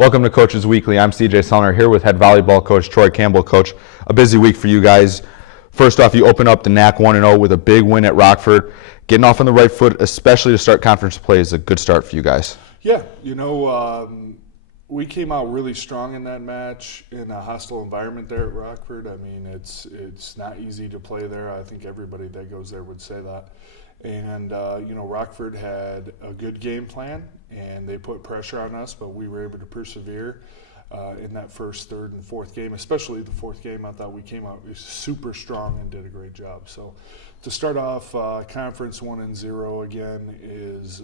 Welcome to Coaches Weekly. I'm CJ Sellner here with head volleyball coach Troy Campbell. Coach, a busy week for you guys. First off, you open up the NAC 1-0 with a big win at Rockford. Getting off on the right foot, especially to start conference play, is a good start for you guys. Yeah, we came out really strong in that match in a hostile environment there at Rockford. I mean, it's not easy to play there. I think everybody that goes there would say that. And, Rockford had a good game plan, and they put pressure on us, but we were able to persevere in that first, third, and fourth game. Especially the fourth game, I thought we came out super strong and did a great job. So to start off conference 1-0 again is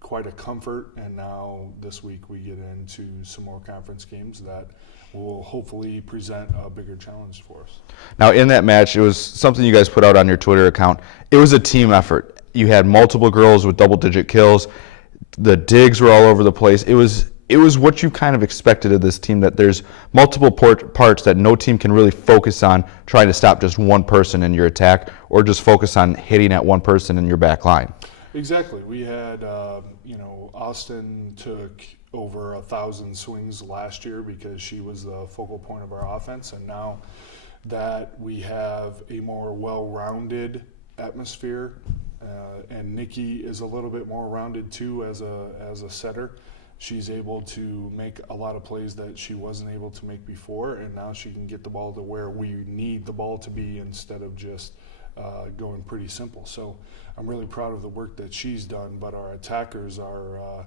quite a comfort, and now this week we get into some more conference games that will hopefully present a bigger challenge for us. Now in that match, it was something you guys put out on your Twitter account. It was a team effort. You had multiple girls with double-digit kills. The digs were all over the place. It was what you kind of expected of this team, that there's multiple parts that no team can really focus on trying to stop just one person in your attack or just focus on hitting at one person in your back line. Exactly. We had, Austin took over 1,000 swings last year because she was the focal point of our offense, and now that we have a more well-rounded atmosphere, and Nikki is a little bit more rounded too as a setter. She's able to make a lot of plays that she wasn't able to make before, and now she can get the ball to where we need the ball to be instead of just going pretty simple. So I'm really proud of the work that she's done, but our attackers are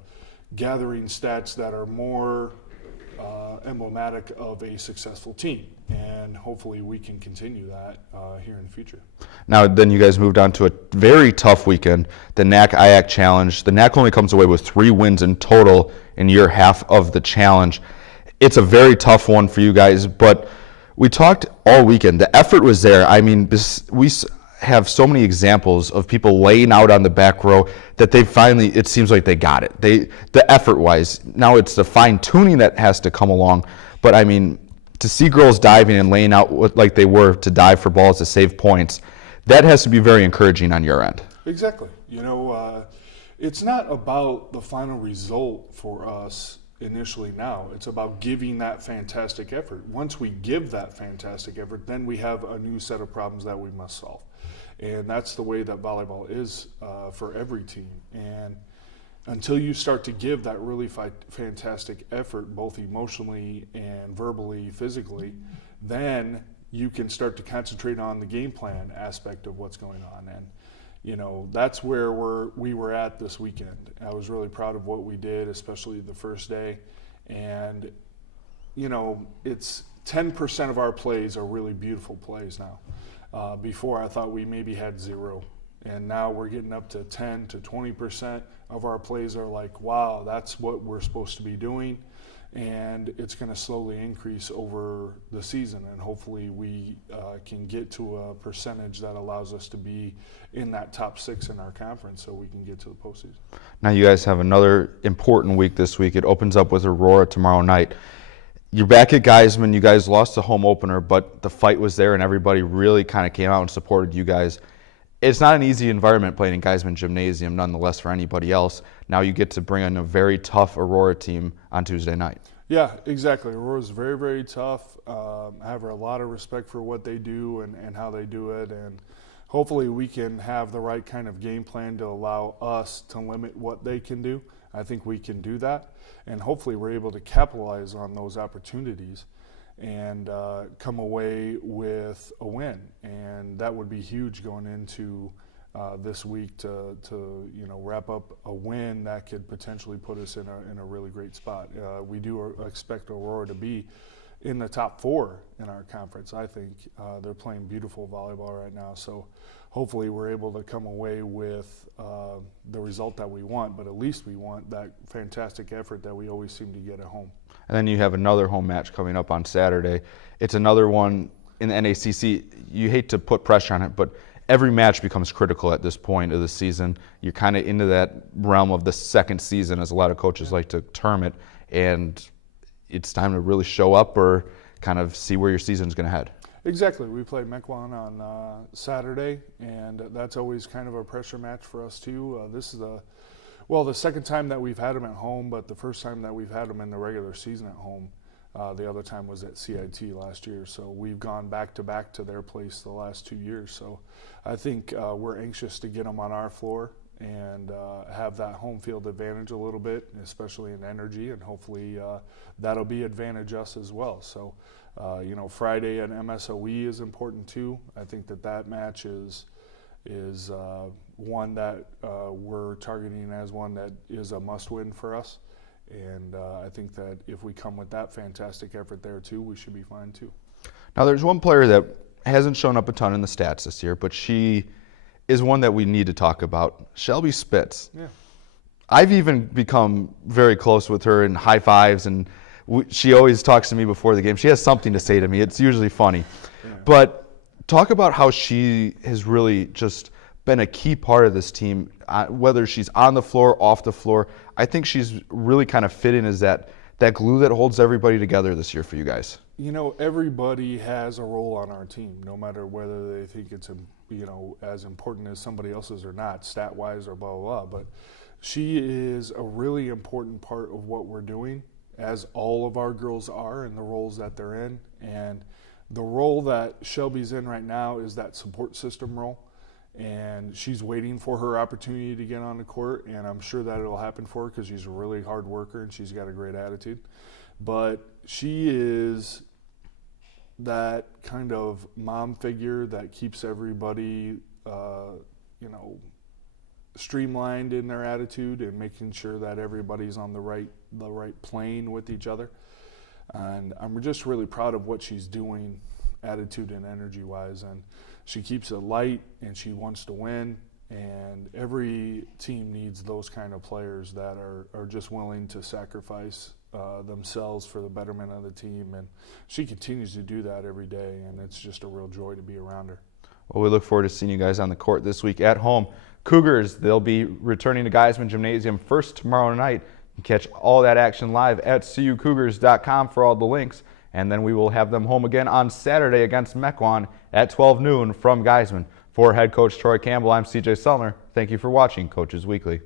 gathering stats that are more emblematic of a successful team, and hopefully we can continue that here in the future. Now then you guys moved on to a very tough weekend, the NAC Challenge. The NAC only comes away with 3 wins in total in year half of the challenge. It's a very tough one for you guys, but we talked all weekend. The effort was there. I mean, we have so many examples of people laying out on the back row that they finally, it seems like they got it. The effort-wise, now it's the fine-tuning that has to come along. But I mean, to see girls diving and laying out like they were to dive for balls to save points, that has to be very encouraging on your end. Exactly. It's not about the final result for us initially now. It's about giving that fantastic effort. Once we give that fantastic effort, then we have a new set of problems that we must solve. And that's the way that volleyball is for every team. And until you start to give that really fantastic effort, both emotionally and verbally, physically, then you can start to concentrate on the game plan aspect of what's going on. And that's where we were at this weekend. I was really proud of what we did, especially the first day. And, it's 10% of our plays are really beautiful plays now. Before I thought we maybe had 0. And now we're getting up to 10 to 20% of our plays are like, wow, that's what we're supposed to be doing. And it's going to slowly increase over the season, and hopefully we can get to a percentage that allows us to be in that top 6 in our conference so we can get to the postseason. Now you guys have another important week this week. It opens up with Aurora tomorrow night. You're back at Geisman. You guys lost the home opener, but the fight was there and everybody really kind of came out and supported you guys. It's not an easy environment playing in Geisman Gymnasium, nonetheless, for anybody else. Now you get to bring in a very tough Aurora team on Tuesday night. Yeah, exactly. Aurora's very, very tough. I have a lot of respect for what they do and how they do it. And hopefully we can have the right kind of game plan to allow us to limit what they can do. I think we can do that. And hopefully we're able to capitalize on those opportunities and come away with a win. And that would be huge going into this week to wrap up a win that could potentially put us in a really great spot. We do expect Aurora to be in the top 4 in our conference. I think they're playing beautiful volleyball right now. So hopefully we're able to come away with the result that we want, but at least we want that fantastic effort that we always seem to get at home. And then you have another home match coming up on Saturday. It's another one in the NACC. You hate to put pressure on it, but every match becomes critical at this point of the season. You're kind of into that realm of the second season, as a lot of coaches like to term it, and it's time to really show up or kind of see where your season's going to head. Exactly. We play Mequon on Saturday, and that's always kind of a pressure match for us too. This is Well, the second time that we've had them at home, but the first time that we've had them in the regular season at home. The other time was at CIT last year. So we've gone back to their place the last 2 years. So I think we're anxious to get them on our floor and have that home field advantage a little bit, especially in energy, and hopefully that'll be advantage us as well. So, Friday at MSOE is important too. I think that match is one that we're targeting as one that is a must-win for us. And I think that if we come with that fantastic effort there too, we should be fine too. Now, there's one player that hasn't shown up a ton in the stats this year, but she is one that we need to talk about. Shelby Spits. Yeah. I've even become very close with her in high fives, and she always talks to me before the game. She has something to say to me. It's usually funny. Yeah. But talk about how she has really just been a key part of this team, whether she's on the floor, off the floor. I think she's really kind of fit in as that glue that holds everybody together this year for you guys. Everybody has a role on our team, no matter whether they think it's as important as somebody else's or not, stat-wise or blah, blah, blah. But she is a really important part of what we're doing, as all of our girls are in the roles that they're in. And the role that Shelby's in right now is that support system role. And she's waiting for her opportunity to get on the court, and I'm sure that it'll happen for her because she's a really hard worker and she's got a great attitude. But she is that kind of mom figure that keeps everybody, streamlined in their attitude and making sure that everybody's on the right plane with each other. And I'm just really proud of what she's doing, attitude and energy-wise. And she keeps it light, and she wants to win, and every team needs those kind of players that are just willing to sacrifice themselves for the betterment of the team, and she continues to do that every day, and it's just a real joy to be around her. Well, we look forward to seeing you guys on the court this week at home. Cougars, they'll be returning to Geisman Gymnasium first tomorrow night. You can catch all that action live at cucougars.com for all the links. And then we will have them home again on Saturday against Mequon at 12 noon from Geisman. For head coach Troy Campbell, I'm CJ Sellner. Thank you for watching Coaches Weekly.